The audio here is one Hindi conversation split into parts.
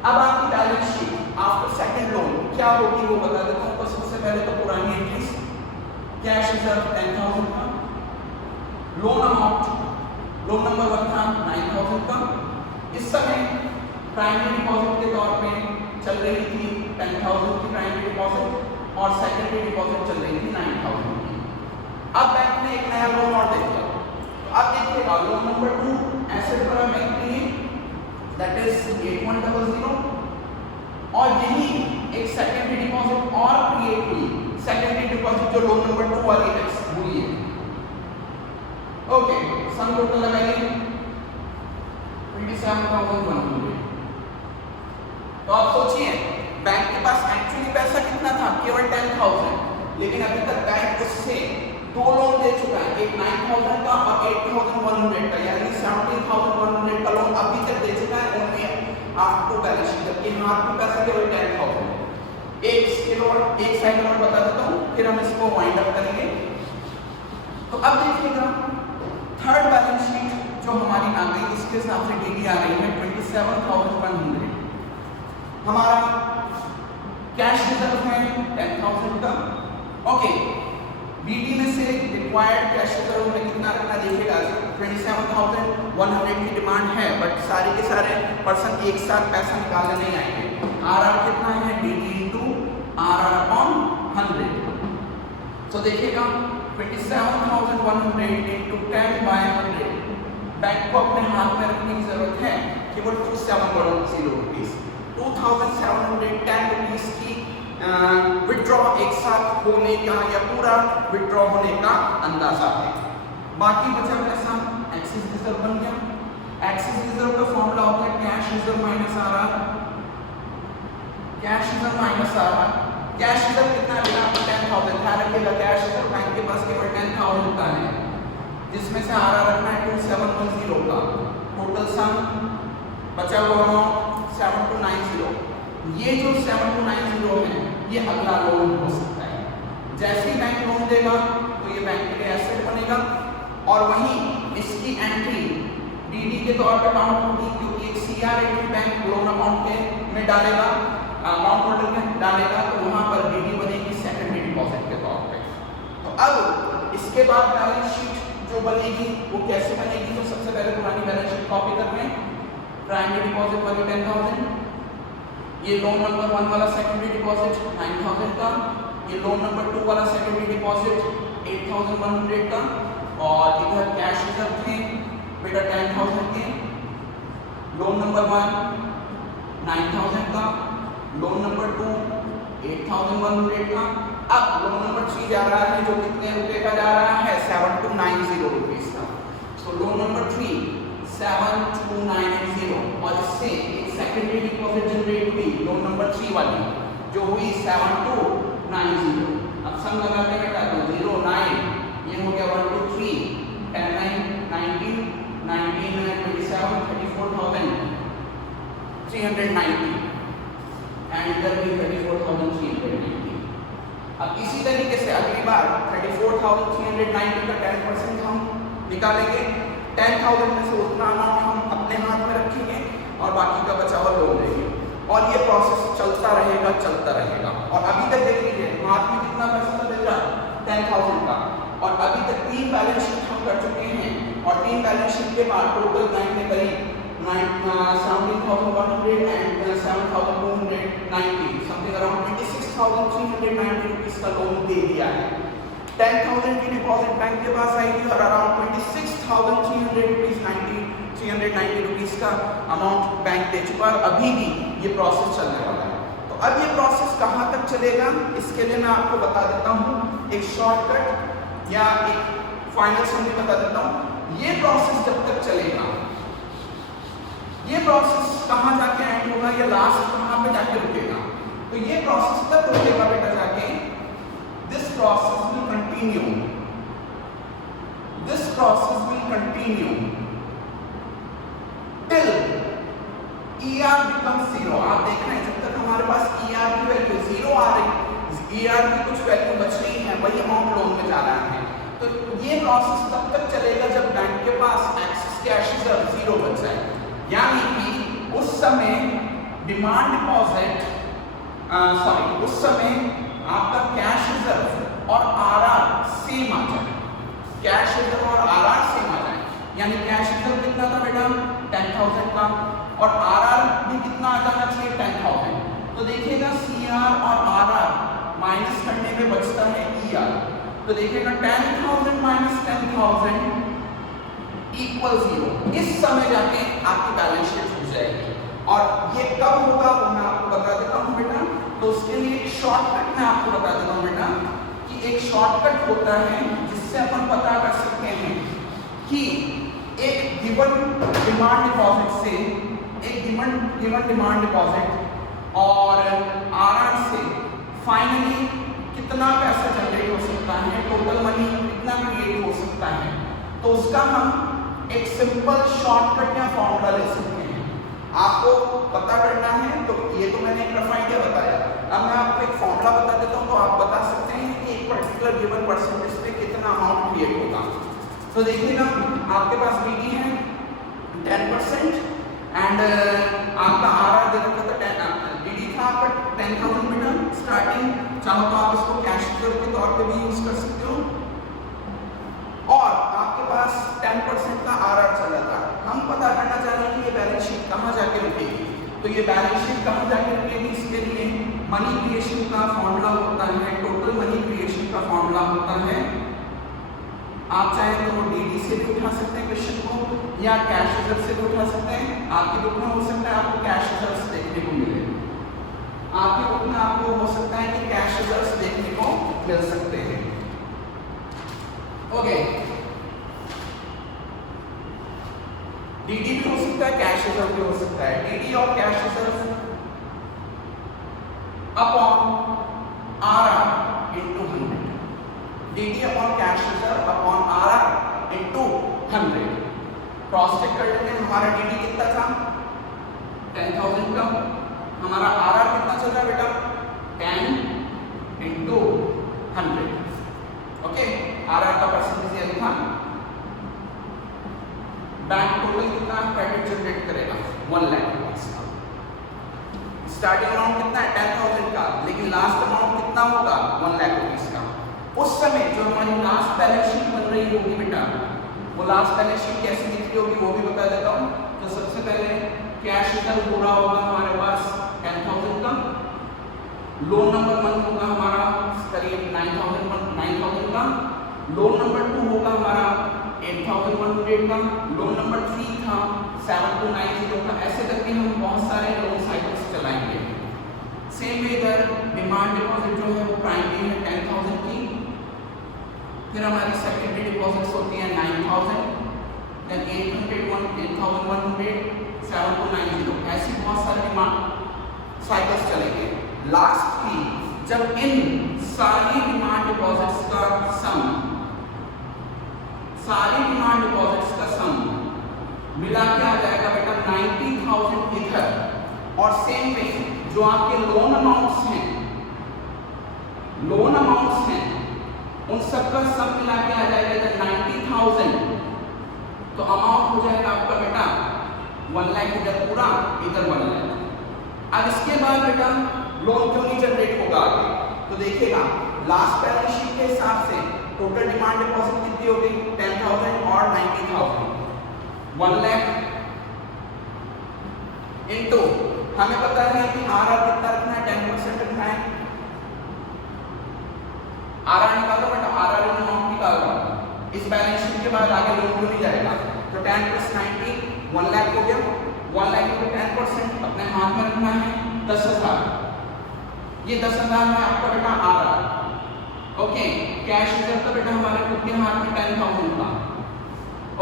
अब आपकी balance sheet after second loan क्या होगी वो बता देता हूँ। सबसे पहले तो पुरानी एंट्रीज, कैश रिजर्व 10,000 का, लोन अमाउंट लोन नंबर 1 था 9,000 का। इस समय प्राइमरी डिपॉजिट के तौर पे चल रही थी 10,000 की प्राइमरी डिपॉजिट और सेकेंडरी डिपॉजिट चल रही थी 9,000 की। अब बैंक ने एक नया लोन और दे दिया। तो अब देखिएगा लोन नंबर 2 एसेट पर बैंक ने दैट इज 8100 और यही एक सेकेंडरी डिपॉजिट और क्रिएट हुई, सेकेंडरी डिपॉजिट जो लोन नंबर 2 वाली हुई है। ओके, सम टोटल लगाइए 27,100। तो आप सोचिए बैंक के पास एक्चुअली पैसा कितना था, केवल 10,000, लेकिन अभी तक बैंक उससे दो लोन दे चुका है, एक 9,000 का और 8,100 का, यानी 17,100 का लोन अभी तक दे चुका है ओनली आफ्टर बैलेंस शीट, जबकि हाथ में पैसा केवल 10,000। एक साइकिल और बता देता हूँ, फिर हम इसको वाइंड अप करेंगे। तो अब देखिएगा थर्ड बैलेंस शीट जो हमारी आ गई, इसके हिसाब से डीडी आ रही है 27,100। हमारा कैश रिजर्व है 10,000 का। ओके, डीडी में से रिक्वायर्ड कैश रिजर्व में कितना रखना देखिएगा, 27,100 की डिमांड है, बट सारे के सारे पर्सन एक साथ पैसा निकालने नहीं आएंगे। आरआर कितना है, डीडी इनटू आरआर अपॉन 100। तो देखिएगा 27,100 इनटू 10/100 बैंक को अपने हाथ में रखने की जरूरत है केवल 2710 रुपीस। 2,710 रुपीस की विड्रॉ एक साथ होने का या पूरा विड्रॉ होने का अंदाजा है। बाकी बचा पैसा एक्सेस रिजर्व बन गया। एक्सेस रिजर्व का फॉर्मूला होता है cash reserve minus RR. Cash reserve minus RR, cash reserve कितना है बेटा, 10,000। ध्यान रखिएगा कैश रिजर्व बैंक के पास केवल 10,000 का है, जिसमें से आरआर रखना है 2710 का। टोटल सम बचा हुआ अमाउंट 7290। ये जो 7290 है ये अगला लोन हो सकता है। जैसे ही बैंक लोन देगा तो ये बैंक के लिए एसेट बनेगा और वहीं इसकी एंट्री डीडी के तौर पर काउंट होगी, क्योंकि एक CR entry bank loan account के में डालेगा, अकाउंट होल्डर में डालेगा, तो वहां पर डीडी बनेगी सेकेंडरी डिपॉजिट के तौर पे। तो अब इसके बाद बैलेंस शीट जो बनेगी वो कैसे बनेगी, तो सबसे पहले पुरानी बैलेंस शीट कॉपी कर लें। प्राइमरी डिपॉजिट वाली 10,000, ये लोन नंबर 1 वाला सेकेंडरी डिपॉजिट 9,000 का, ये लोन नंबर 2 वाला सेकेंडरी डिपॉजिट 8,100 का, और इधर कैश रिजर्व थे बेटा 10,000 के। लोन नंबर 1 9,000 का, लोन नंबर 2 8,100 का। अब लोन नंबर 3 जा रहा है जो कितने रुपए का जा रहा है, 7290 रुपीस का। सो लोन नंबर 3 7290 और इससे एक सेकेंडरी डिपॉजिट जनरेट हुई लोन नंबर 3 वाली जो हुई 7290। अब सम लगाते हैं बेटा, तो 0 9 ये हो गया 1 2 3 10 9 19 19 27 34,390 एंड इधर भी 34,390। अब इसी तरीके से अगली बार 34,390 का 10% हम निकालेंगे। 10,000 में से उतना अमाउंट हम अपने हाथ में रखेंगे और बाकी का बचा हुआ लोन देंगे, और ये प्रोसेस चलता रहेगा। और अभी तक देख लीजिए हाथ में कितना पैसा था बेटा, 10,000 का, और अभी तक 3 बैलेंस शीट हम कर चुके हैं, और 3 बैलेंस शीट के बाद टोटल बैंक ने करीब 17,100 एंड 7,290 समथिंग अराउंड 26,390 रुपीस का लोन दे दिया है। 10,000 की डिपॉजिट बैंक के पास आएगी और अराउंड 26,390 रुपीस का अमाउंट बैंक दे चुका है। अभी भी ये प्रोसेस चलने वाला है। तो अब ये प्रोसेस कहाँ तक चलेगा, इसके लिए मैं आपको बता देता हूँ एक शॉर्टकट या एक फाइनल समरी बता देता हूँ। ये प्रोसेस जब तक चलेगा, ये प्रोसेस कहाँ जाके एंड होगा या लास्ट कहाँ पे जाके रुकेगा, तो ये प्रोसेस तब रुकेगा बेटा जाके, this process will continue till ER becomes 0। आप देख रहे हैं जब तक हमारे पास ER की वैल्यू 0 आ रही, ER की कुछ वैल्यू बच रही है, वही अमाउंट लोन में जा रहा है। तो ये प्रोसेस तब तक चलेगा जब बैंक के पास एक्सेस कैश रिजर्व 0 बच जाए, यानी कि उस समय डिमांड डिपॉजिट सॉरी उस समय आपका कैश रिजर्व और आरआर सेम आ जाए, कैश रिजर्व और आरआर सेम आ जाए, यानी कैश रिजर्व कितना था बेटा 10,000 का और आरआर भी कितना आ जाना चाहिए 10,000। तो देखिएगा सीआर और आरआर माइनस करने में बचता है ईआर, तो देखिएगा 10,000 माइनस 10,000 इक्वल 0। इस समय जाके आपकी बैलेंस शीट छूट जाएगी और ये कब होगा वो मैं आपको बता देता हूँ बेटा। तो उसके लिए एक शॉर्टकट मैं आपको बता देता हूँ बेटा कि एक शॉर्टकट होता है जिससे अपन पता कर सकते हैं कि एक गिवन डिमांड डिपॉजिट से एक गिवन डिमांड डिपॉजिट और आरआर से फाइनली कितना पैसा जनरेट हो सकता है, टोटल मनी कितना क्रिएट हो सकता है। तो उसका हम एक सिंपल शॉर्टकट या फॉर्मूला ले सकते हैं। आपको पता करना है तो ये तो मैंने एक रफ आइडिया बताया, अब मैं आपको एक फॉर्मूला बता देता हूँ तो आप बता सकते हैं कि एक पर्टिकुलर गिवन परसेंटेज पे कितना अमाउंट क्रिएट होगा। तो देखिएगा आपके पास बीडी है 10% एंड आपका आरआर दे रखा था बीडी था आपका 10,000 मीटर स्टार्टिंग, चाहो तो आप इसको कैश रिजर्व के तौर पे भी यूज कर सकते हो और आपके पास 10% का आरआर चला था। हम पता करना चाह रहे हैं कि ये बैलेंस शीट कहाँ जाके रुकेगी, तो ये बैलेंस शीट कहाँ जाके रुकेगी, इसके लिए मनी क्रिएशन का फॉर्मूला होता है, टोटल मनी क्रिएशन का फॉर्मूला होता है। आप चाहे तो डीडी से भी उठा सकते हैं क्वेश्चन को या कैश रिजर्व से भी उठा सकते हैं। आपकी बुक में हो सकता है आपको कैश रिजर्व देखने को मिले, आपकी बुक में आपको हो सकता है कि कैश रिजर्व देखने को मिल सकते हैं। ओके, डीडी भी हो सकता है, कैश रिजर्व भी हो सकता है। डीडी और cash reserve upon RR into 100, DD upon cash reserve upon RR into 100। Cross check कर लेते हैं, हमारा डीडी कितना था 10,000 का, हमारा आरआर कितना चल रहा है बेटा 10 इनटू 100। ओके, आरआर का परसेंटेज ये लिखा। बैंक टोटल कितना क्रेडिट जनरेट करेगा 1 लाख के पास का। स्टार्टिंग अमाउंट कितना है 10,000 का, लेकिन लास्ट अमाउंट कितना होगा 1 लाख रुपीस का। उस समय जो हमारी लास्ट बैलेंस शीट बन रही होगी बेटा, वो लास्ट बैलेंस शीट कैसी दिख रही होगी वो भी बता देता हूँ। तो सबसे पहले कैश रिजर्व पूरा होगा हमारे पास 10,000 का, लोन नंबर 1 होगा हमारा करीब 9,000 का, लोन नंबर 2 होगा हमारा 8,100 का, लोन नंबर 3 था 7,290 का। ऐसे करके हम बहुत सारे लोन साइकिल्स चलाएंगे। सेम वे इधर डिमांड डिपॉजिट जो है वो प्राइमरी है 10,000 की, फिर हमारी सेकेंडरी डिपॉजिट्स होती है 9,000, देन 8,100, 7,290। ऐसी बहुत सारे डिमांड साइकिल्स चलेंगे। लास्टली जब इन सारी डिमांड डिपॉजिट्स का सम मिला के आ जाएगा बेटा 90,000 इधर, और सेम वे जो आपके लोन अमाउंट्स हैं उन सबका सब मिला के आ जाएगा इधर 90,000। तो अमाउंट हो जाएगा आपका बेटा 1 लाख इधर पूरा, इधर 1 लाख। अब इसके बाद बेटा लोन क्यों नहीं जनरेट होगा आगे, तो देखिएगा लास्ट बैलेंस शीट के हिसाब से टोटल डिमांड डिपॉजिट कितनी हो गई 10,000 और 90,000, 1 लाख इनटू हमें पता है कि आरआर कितना रखना है 10% रखना है। आरआर निकालो बेटा, आरआर इन अमाउंट निकालो। इस बैलेंस शीट के बाद आगे लोन क्यों नहीं जाएगा, तो 10 + 90 1 लाख हो गया। 1 लाख को 10% अपने हाथ में रखना है 10,000। ये 10,000 है आपका बेटा आरआर। ओके, कैश रिजर्व तो बेटा हमारे खुद के हाथ में 10,000 का।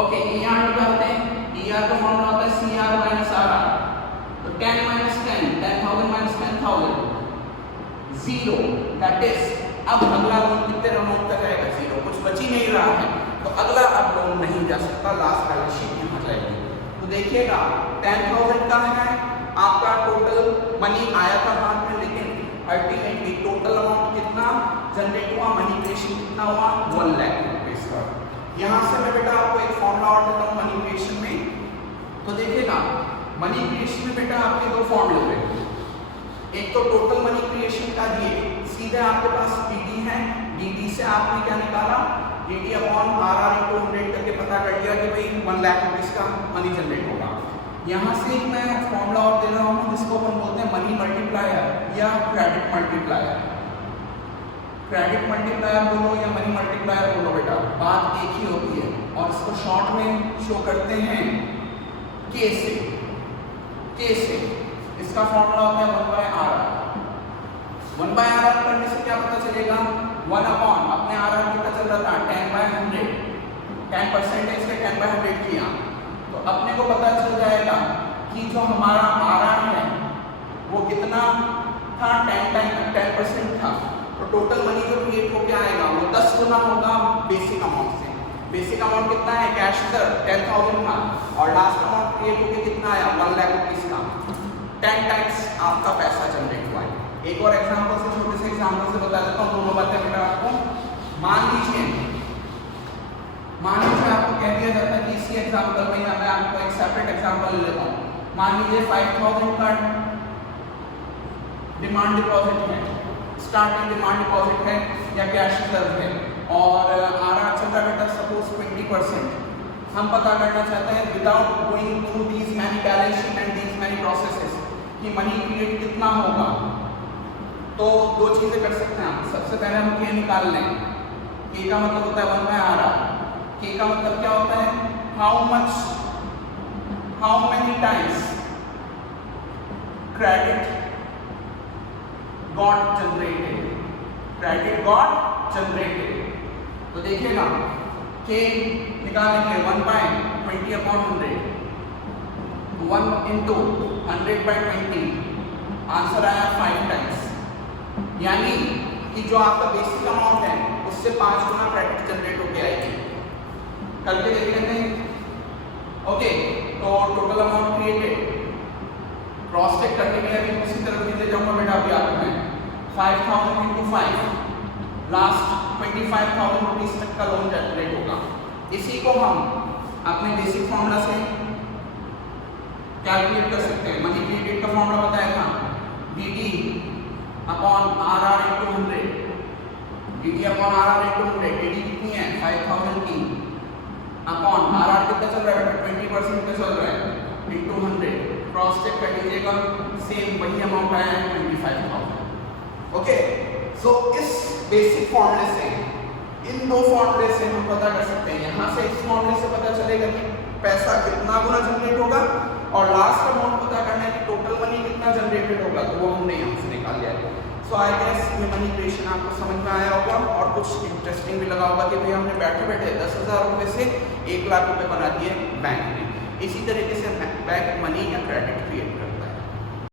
ओके, ईआर निकालते हैं। ईआर का फॉर्मूला होता है सीआर माइनस आरआर। तो 10 - 10, 10,000 - 10,000 0, दैट इज अब अगला लोन कितने अमाउंट तक आएगा 0, कुछ बच ही नहीं रहा है, तो अगला अब लोन नहीं जा सकता, लास्ट बैलेंस शीट यहाँ जाएगी। तो देखिएगा 10,000 का है आपका टोटल मनी आया था हाथ में, लेकिन अल्टीमेटली टोटल अमाउंट कितना जनरेट हुआ, मनी क्रिएशन कितना हुआ 1 लाख रुपीस का। यहाँ से मैं बेटा आपको एक फॉर्मूला और देता हूँ मनी क्रिएशन में। तो देखिएगा मनी क्रिएशन में बेटा आपके 2 फॉर्मूले हुए। एक तो टोटल मनी क्रिएशन का ये सीधे आपके पास डीडी है, डीडी से आपने क्या निकाला, डीडी अपॉन आरआर इंटू 100 करके पता कर लिया कि भाई 1 लाख रुपीस का मनी जनरेट होगा। यहाँ से एक मैं फॉर्मूला और दे रहा हूँ जिसको अपन बोलते हैं मनी मल्टीप्लायर या क्रेडिट मल्टीप्लायर। क्रेडिट मल्टीप्लायर बोलो या मनी मल्टीप्लायर बोलो बेटा, बात एक ही होती है और इसको शॉर्ट में शो करते हैं के से। के से इसका फॉर्मूला होता है 1/r। 1/r करने से क्या पता चलेगा, 1 अपॉन अपने आर कितना चल रहा था 10/100, 10% से 10/100 किया तो अपने को पता चल जाएगा कि जो हमारा आर है वो कितना था, 10% था। तो टोटल मनी जो क्रिएट होके आएगा वो 10 गुना होगा बेसिक अमाउंट से। बेसिक अमाउंट कितना है, कैश सर 10,000 था और लास्ट अमाउंट क्रिएट होके कितना आया 1 लाख रुपीस का, 10 टाइम्स आपका पैसा जनरेट हुआ है। एक और एग्जांपल से, छोटे से एग्जांपल से बता देता हूँ, दोनों बातें बेटा आपको। मान लीजिए आपको कह दिया जाता है कि इसी एग्जांपल में मैं आपको एक सेपरेट एग्जांपल ले लेता हूँ। मान लीजिए 5,000 का डिमांड डिपॉजिट है, स्टार्टिंग डिमांड डिपॉजिट है या कैश रिजर्व है और आरआर चल रहा बेटा सपोज 20%। हम पता करना चाहते हैं without going through these many balance sheet and these many processes कि मनी क्रिएट कितना होगा। तो दो चीजें कर सकते हैं हम। सबसे पहले हम के निकाल लें। के का मतलब होता है 1/r। के का मतलब क्या होता है, how many times credit got generated. तो देखिएगा के निकालने के लिए 1/20/100, 1 इंटू 100/20, आंसर आया 5 टाइम्स। यानी कि जो आपका बेसिक अमाउंट है उससे 5 गुना क्रेडिट जनरेट होके आएगी। करके देख लेते हैं। ओके, तो total amount created cross check करने के लिए अभी उसी तरफ भी ले जाऊंगा बेटा। अभी आपको मैं 5,000 इंटू 5 लास्ट 25,000 रुपीज तक का लोन जनरेट होगा। इसी को हम अपने बेसिक फॉर्मूला से कैलकुलेट कर सकते हैं। मनी क्रिएटेड का फॉर्मूला बताया था, DD upon RR into 100, DD upon RR into 100। DD कितनी है 5,000 की, अपॉन आरआर कितना चल रहा है 20% पे चल रहा है, इंटू 100। क्रॉस चेक कर लीजिएगा, सेम वही अमाउंट आया है 25,000। ओके, सो इस बेसिक फॉर्मूले से, इन दो फॉर्मूले से हम पता कर सकते हैं। यहाँ से इस फॉर्मूले से पता चलेगा कि पैसा कितना गुना जनरेट होगा और लास्ट अमाउंट पता करना है कि टोटल मनी कितना जनरेटेड होगा, तो वो हमने यहाँ से निकाल लिया है। सो आई गेस ये मनी क्रिएशन आपको समझ में आया होगा और कुछ इंटरेस्टिंग भी लगा होगा कि भाई हमने बैठे बैठे 10,000 रुपये से 1 लाख रुपये बना दिए बैंक में। इसी तरीके